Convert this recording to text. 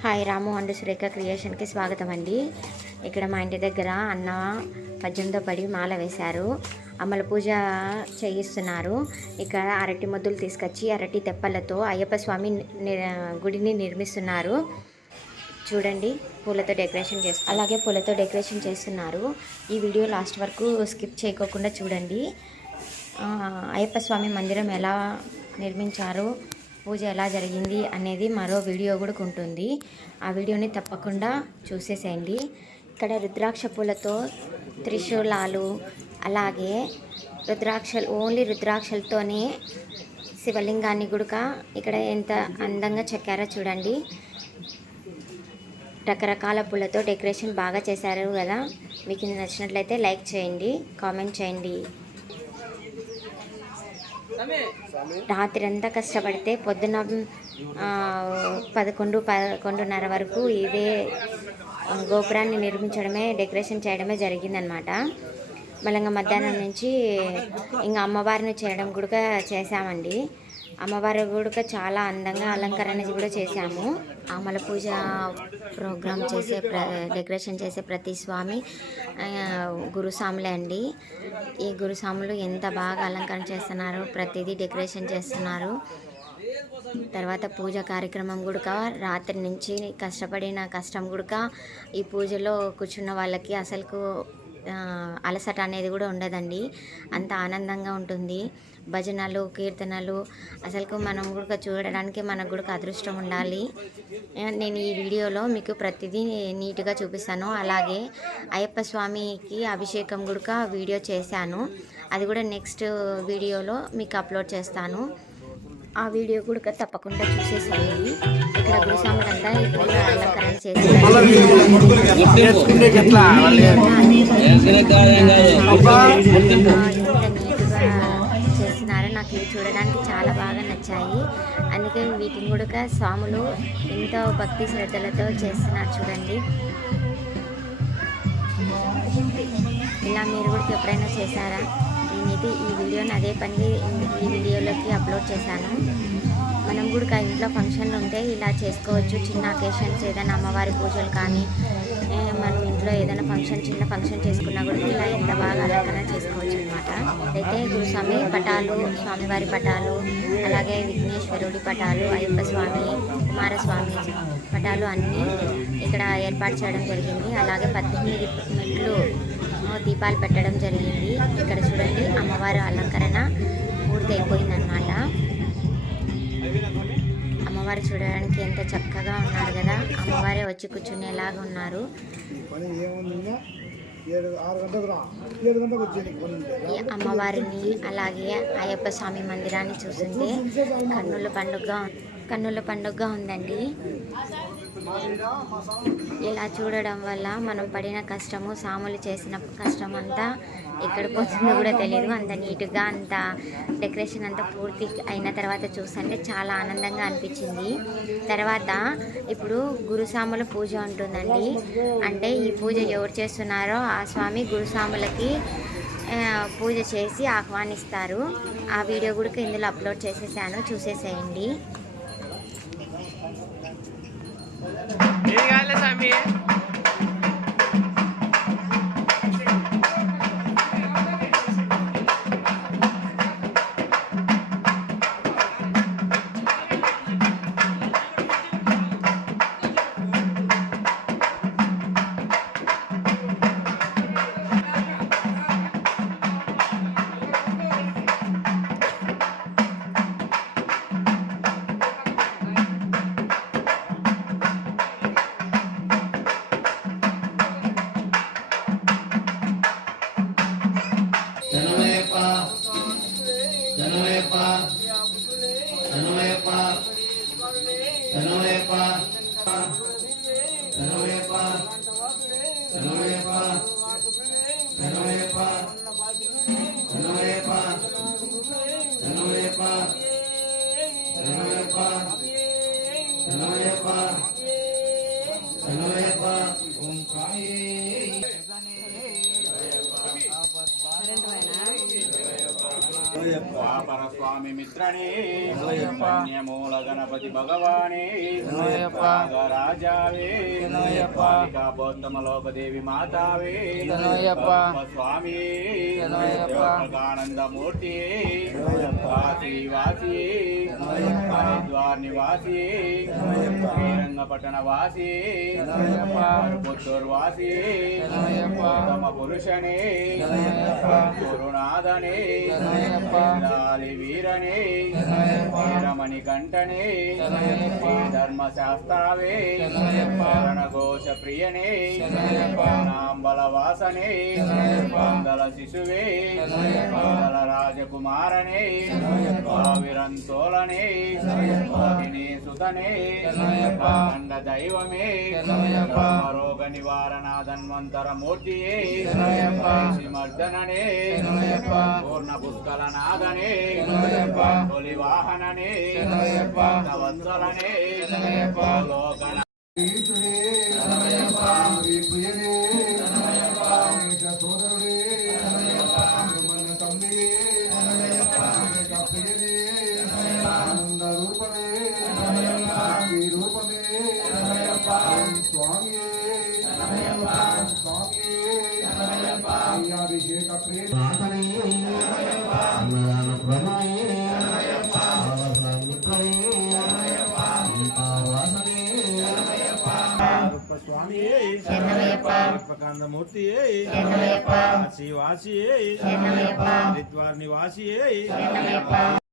Hi Ramu and Surekha క్రియేషన్కి స్వాగతం అండి. ఇక్కడ మా ఇంటి దగ్గర అన్న పద్యంతో పడి మాల వేశారు. అమల పూజ చేయిస్తున్నారు. ఇక్కడ అరటి ముద్దులు తీసుకొచ్చి అరటి తెప్పలతో అయ్యప్ప స్వామి గుడిని నిర్మిస్తున్నారు. చూడండి, పూలతో డెకరేషన్ చేస్తారు. అలాగే పూలతో డెకరేషన్ చేస్తున్నారు. ఈ వీడియో లాస్ట్ వరకు స్కిప్ చేయకోకుండా చూడండి. అయ్యప్ప స్వామి మందిరం ఎలా నిర్మించారు, పూజ ఎలా జరిగింది అనేది మరో వీడియో కూడా ఉంటుంది. ఆ వీడియోని తప్పకుండా చూసేసేయండి. ఇక్కడ రుద్రాక్ష పూలతో త్రిశూలాలు, అలాగే ఓన్లీ రుద్రాక్షలతోనే శివలింగాన్ని కూడా ఇక్కడ ఎంత అందంగా చెక్కారో చూడండి. రకరకాల పూలతో డెకరేషన్ బాగా చేశారు కదా. మీకు నచ్చినట్లయితే లైక్ చేయండి, కామెంట్ చేయండి. రాత్రి అంతా కష్టపడితే పొద్దున 11-11:30 వరకు ఇదే గోపురాన్ని నిర్మించడమే, డెకరేషన్ చేయడమే జరిగిందనమాట. మళ్ళీ మధ్యాహ్నం నుంచి ఇంకా అమ్మవారిని చేయడం కూడా చేశామండి. అమ్మవారి కూడా చాలా అందంగా అలంకరణ కూడా చేశాము. అమల పూజ ప్రోగ్రామ్ చేసే డెకరేషన్ చేసే ప్రతి స్వామి గురుస్వాములే అండి. ఈ గురుస్వాములు ఎంత బాగా అలంకరణ చేస్తున్నారు, ప్రతిదీ డెకరేషన్ చేస్తున్నారు. తర్వాత పూజ కార్యక్రమం కూడా రాత్రి నుంచి కష్టపడిన కష్టం కూడా ఈ పూజలో కూర్చున్న వాళ్ళకి అసలుకు అలసట అనేది కూడా ఉండదండి. అంత ఆనందంగా ఉంటుంది. భజనలు, కీర్తనలు అసలుకు మనం కూడా చూడడానికి మనకు కూడా అదృష్టం ఉండాలి. నేను ఈ వీడియోలో మీకు ప్రతిదీ నీట్గా చూపిస్తాను. అలాగే అయ్యప్ప స్వామికి అభిషేకం కూడా వీడియో చేశాను. అది కూడా నెక్స్ట్ వీడియోలో మీకు అప్లోడ్ చేస్తాను. ఆ వీడియో కూడా తప్పకుండా చూసేసేయండి. ఇక్కడ గురుస్వాములంతా ఇప్పుడు అలంకరణ చేస్తున్నారు. నాకు ఇవి చూడడానికి చాలా బాగా నచ్చాయి. అందుకే వీటిని కూడా స్వాములు ఎంతో భక్తి శ్రద్ధలతో చేస్తున్నారు. చూడండి, ఇలా మీరు కూడా ఎప్పుడైనా చేశారా? నేనైతే ఈ వీడియోని అదే పని ఈ వీడియోలోకి అప్లోడ్ చేశాను. మనం కూడా ఇంట్లో ఫంక్షన్లు ఉంటే ఇలా చేసుకోవచ్చు. చిన్న అకేషన్స్, ఏదైనా అమ్మవారి పూజలు కానీ, మనం ఇంట్లో ఏదైనా చిన్న ఫంక్షన్ చేసుకున్నా కూడా ఇలా ఎంత బాగా అలంకరణ చేసుకోవచ్చు అనమాట. అయితే గురుస్వామి పటాలు, స్వామివారి పటాలు, అలాగే విఘ్నేశ్వరుడి పటాలు, అయ్యప్ప స్వామి, కుమారస్వామి పటాలు అన్నీ ఇక్కడ ఏర్పాటు చేయడం జరిగింది. అలాగే 18 మెట్లు దీపాలు పెట్టడం జరిగింది. ఇక్కడ చూడండి, అమ్మవారి అలంకరణ పూర్తి అయిపోయిందనమాట. అమ్మవారు చూడడానికి ఎంత చక్కగా ఉన్నారు కదా. అమ్మవారే వచ్చి కూర్చునేలాగా ఉన్నారు. ఈ అమ్మవారిని అలాగే అయ్యప్ప స్వామి మందిరాన్ని చూస్తుంటే కన్నుల పండుగగా ఉందండి. ఇలా చూడడం వల్ల మనం పడిన కష్టము, సాములు చేసిన కష్టం అంతా ఎక్కడ పోతుందో కూడా తెలియదు. అంత నీట్గా, అంత డెకరేషన్ అంతా పూర్తి అయిన తర్వాత చూస్తుంటే చాలా ఆనందంగా అనిపించింది. తర్వాత ఇప్పుడు గురుస్వాముల పూజ ఉంటుందండి. అంటే ఈ పూజ ఎవరు చేస్తున్నారో ఆ స్వామి గురుస్వాములకి పూజ చేసి ఆహ్వానిస్తారు. ఆ వీడియో కూడా ఇందులో అప్లోడ్ చేసేసాను, చూసేసేయండి. స్వామి మిత్రనే పుణ్యమూల గణపతి భగవానే రాజావే కాపోత్తమ లోకదేవి మాతావే స్వామి ఆనందమూర్తి శ్రీవాసి హరిద్వార్ నివాసి శ్రీరంగపట్టణ వాసి పుత్తూరు వాసి తమ పురుషనే గురునాథనే లాలి వీరనే రమణి కంఠనే ధర్మశాస్త్రావే ఘోష ప్రియనే నాంబల వాసనే మంగళ శిశువే మంగళ రాజకుమారనే విరంతోలనే సుతనే అండ దైవమే రోగ నివారణ ధన్వంతర మూర్తియే మర్దననే పూర్ణ పుష్కల నాదనే తొలి వాహననే వత్సలనే లోకన సోదరుడే మన తమ్మి ఆనంద రూపమే ఈ రూపమే స్వామి స్వామి అభిషేక ప్రేమ అన్నదాన ప్రభాయే స్వామి మూర్తి శ్రీవాసి హరిద్వార్ నివాసి